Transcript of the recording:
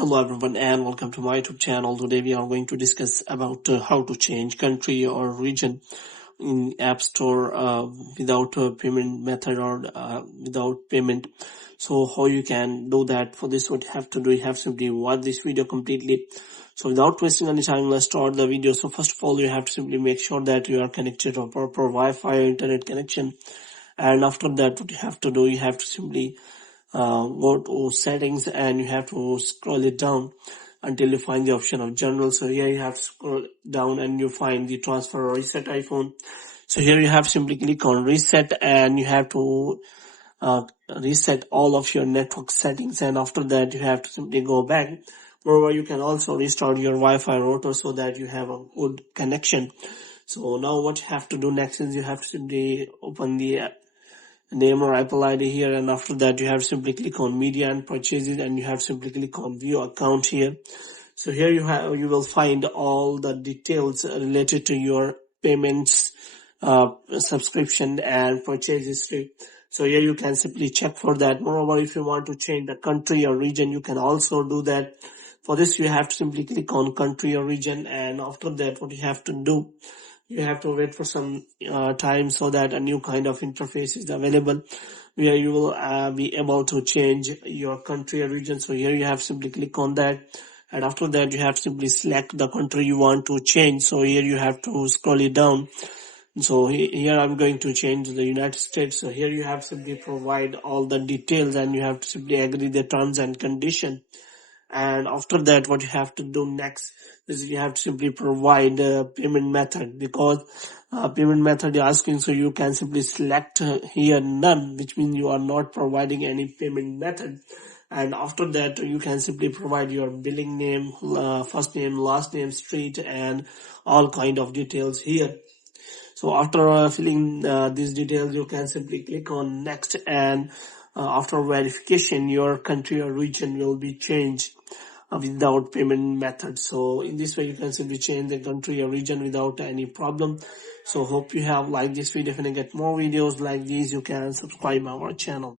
Hello everyone and welcome to my YouTube channel. Today we are going to discuss about how to change country or region in App Store without a payment method or without payment. So how you can do that? For this, what you have to do, you have to simply watch this video completely. So without wasting any time, let's start the video. So first of all, you have to simply make sure that you are connected to a proper Wi-Fi or internet connection. And after that, what you have to do, you have to simply go to settings and you have to scroll it down until you find the option of general. So here you have to scroll down and you find the transfer or reset iPhone. So here you have to simply click on reset and you have to reset all of your network settings, and after that you have to simply go back. Moreover, you can also restart your Wi-Fi router so that you have a good connection. So now what you have to do next is you have to simply open the name or Apple ID here, and after that you have to simply click on media and purchases and you have to simply click on view account here. So here you will find all the details related to your payments, subscription and purchase history. So here you can simply check for that. Moreover, if you want to change the country or region, you can also do that. For this, you have to simply click on country or region, and after that what you have to do, you have to wait for some time so that a new kind of interface is available where you will be able to change your country or region. So here you have to simply click on that, and after that you have to simply select the country you want to change. So here you have to scroll it down. So here I'm going to change the United States. So here you have to simply provide all the details and you have to simply agree the terms and condition. And after that, what you have to do next is you have to simply provide a payment method, because payment method you're asking, so you can simply select here none, which means you are not providing any payment method. And after that, you can simply provide your billing name, first name, last name, street, and all kind of details here. So after filling these details, you can simply click on next, and after verification, your country or region will be changed without payment method. So in this way, you can simply change the country or region without any problem. So hope you have liked this video. If you get more videos like these, you can subscribe our channel.